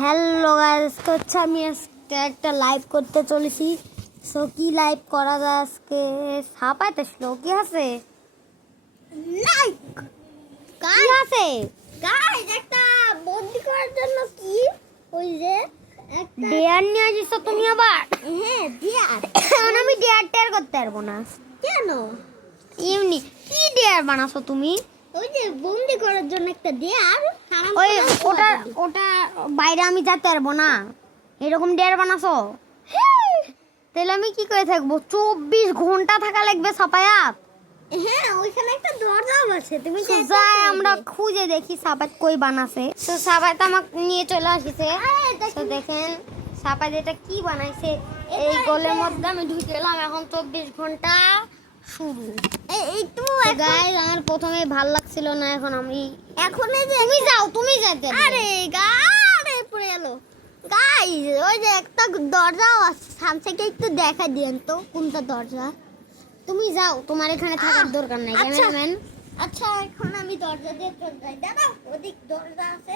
Hello guys, তো হচ্ছে আমি আজকে একটা লাইভ করতে চলেছি। সো কি লাইভ করা যায় আজকে? সাপাইতে স্লো কি আছে? লাইক কি আছে গাইস? একটা বন্দি করার জন্য কি ওই যে একটা ডেয়ার নিয়ে আসছো তুমি আবার? হ্যাঁ ডেয়ার। এখন আমি ডেয়ার টেয়ার করতে পারবো না। কেন? এমনি কি ডেয়ার বানাছো তুমি? ওই যে বন্দি করার জন্য একটা ডেয়ার। ওই ওটা বাইরে আমি যেতে পারবো না, এরকম ডেয়ার বানাছো? তাহলে আমি কি করে থাকবো? 24 ঘন্টা থাকা লাগবে সাপায়া। হ্যাঁ, ওইখানে একটা দরজাও আছে, তুমি যাই আমরা খুঁজে দেখি সাপাত কই বানাছে। তো সাপাত আমাকে নিয়ে চলে আসছে। তো দেখেন সাপাত এটা কি বানাইছে। এই গোলের মধ্যে আমি ঢুকে গেলাম। এখন 24 ঘন্টা শুরু। এইটু গাইস আমার প্রথমে ভাল লাগছিল না, এখন আমি এই যে তুমি যেতে। আরে গাড়ে পড়ে গেল গাইস। ওই যে একটা দরজাও আছে সামনে, একটু দেখা দিয়েন তো কোনটা দরজা। তুমি যাও, তোমার এখানে থাকার দরকার নাই ক্যামেরাম্যান। আচ্ছা এখন আমি দরজা দিয়ে চলে যাই। দাদা ওদিক দরজা আছে।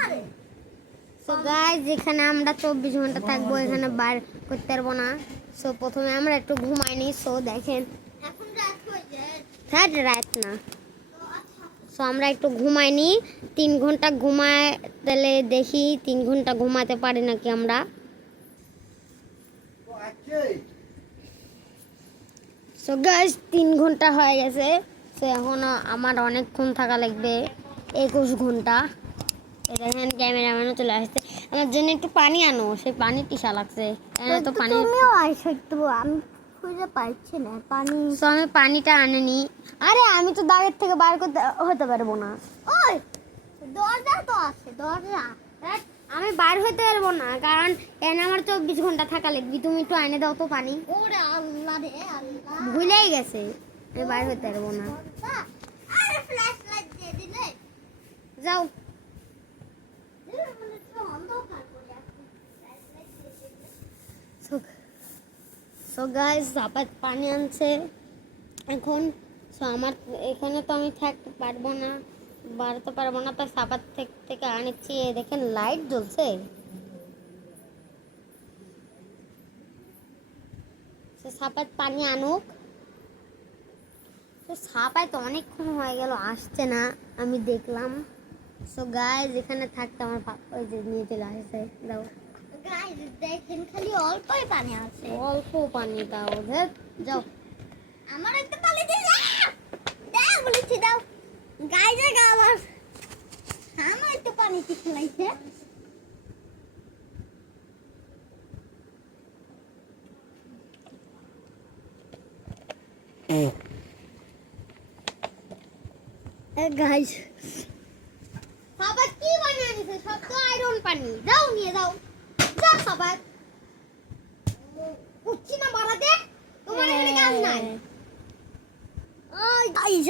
আরে সো গাইস যেখানে আমরা 24 ঘন্টা থাকবো এখানে বার করতে পারবো না। সো প্রথমে আমরা একটু ঘুমাইনি। সো দেখেন এখন রাত হয়েছে। রাত না, সো আমরা একটু ঘুমাইনি। 3 ঘন্টা ঘুমায়, তাহলে দেখি 3 ঘন্টা ঘুমাতে পারি নাকি আমরা। সো গাইস 3 ঘন্টা হয়ে গেছে। সো এখন আমার অনেকক্ষণ থাকা লাগবে, 21 ঘন্টা। দেখেন ক্যামেরাম্যানও চলে আসছে। আমার জন্য একটু পানি আনো, সেই পানি টিসা লাগছে। তো পানি তুমিও আইছো একটু, আমি খুঁজে পাচ্ছি না পানি। তো আমি পানিটা আনিনি। আরে আমি তো দাগের থেকে বার করতে হতে পারবো না। ওই দরজা তো আছে, দরজা আমি বার হতে পারবো না, কারণ এখানে আমার 24 ঘন্টা থাকা লাগবে। তুমি একটু আনে দাও তো পানি। ওরে আল্লাহ রে আল্লাহ, ভুলেই গেছে আমি বার হতে পারবো না। আরে ফ্ল্যাশ লাইট দিয়ে দিলে যাও। সো গাইস সাপাত পানি আনছে এখন। সো আমার এখানে তো আমি থাকতে পারবো না, বাড়াতে পারবো না, তাই সাপাত থেকে আনিচ্ছি। দেখেন লাইট জ্বলছে। সাপাত পানি আনুক। তো সাপাই তো অনেকক্ষণ হয়ে গেল আসছে না, আমি দেখলাম। সো গাইস এখানে থাকতে আমার ওই যে নিয়ে চলে আসছে। দাও গাইস দেখেন খালি অল্পই পানি আছে। অল্প পানি দাও, যাও আমার একটু পানি দিয়ে দাও। দাও বলেছি দাও। গাইস আমার একটু পানি ঠিক লাগছে। গাইস সাবাত কি বানিয়ে দিছে? সব তো আয়রন পানি। যাও নিয়ে যাও, যাও সাবাত। উঠছি না বাড়াতে, তোমার এখানে কাজ নাই। ওই গাইস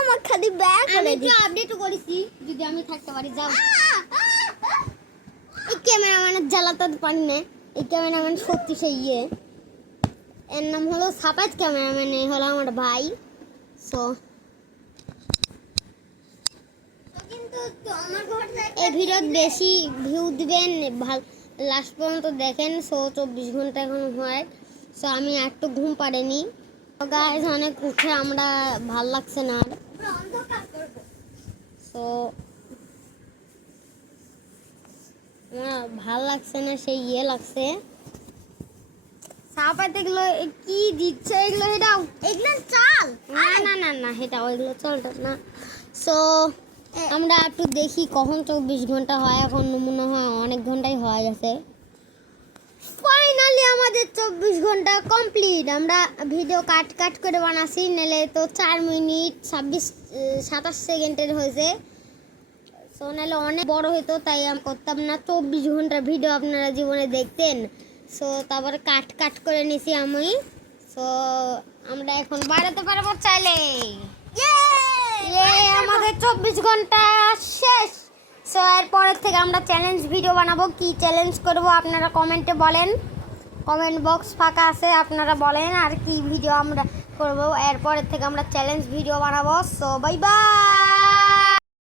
আমার খালি ব্যাগ বলে দিই। আমি আপডেট করেছি, যদি আমি থাকতে পারি। যাও। এই ক্যামেরাম্যানের জ্বালাতে পানি নেই। এই ক্যামেরাম্যান সত্যি সেই এর নাম হলো সাবাত ক্যামেরাম্যান, এই হলো আমার ভাই। সো এই ভিডিও বেশি ভিউ দিবেন, লাস্ট পর্যন্ত দেখেন। সো 24 ঘন্টা এখন হয়। সো আমি একটু ঘুম পাড়েনি গাইস, অনেক উঠে আমরা ভাল লাগছে না আর। সো আমার ভাল লাগছে না, সেই লাগছে। সাপাতে এগুলো কি দিচ্ছে? এগুলো হেটাও, এগুলো চাল। না না না না হেটাও, এগুলো চালটা না। সো আমরা একটু দেখি কখন 24 ঘন্টা হয়। এখন মনে হয় অনেক ঘন্টাই হয়ে গেছে। ফাইনালি আমাদের 24 ঘন্টা কমপ্লিট। আমরা ভিডিও কাট করে বানাচ্ছি, নাহলে তো 4 মিনিট 27 সেকেন্ডের হয়েছে। সো নাহলে অনেক বড় হতো, তাই আমি করতাম না। 24 ঘন্টার ভিডিও আপনারা জীবনে দেখতেন। সো তারপরে কাট করে নিছি আমি। সো আমরা এখন বাড়াতে পারবো চাইলে। আমাদের 24 ঘন্টা শেষ। সো এরপরের থেকে আমরা চ্যালেঞ্জ ভিডিও বানাবো। কি চ্যালেঞ্জ করব আপনারা কমেন্টে বলেন, কমেন্ট বক্স ফাঁকা আছে, আপনারা বলেন আর কি ভিডিও আমরা করব। এরপরের থেকে আমরা চ্যালেঞ্জ ভিডিও বানাবো। So bye bye.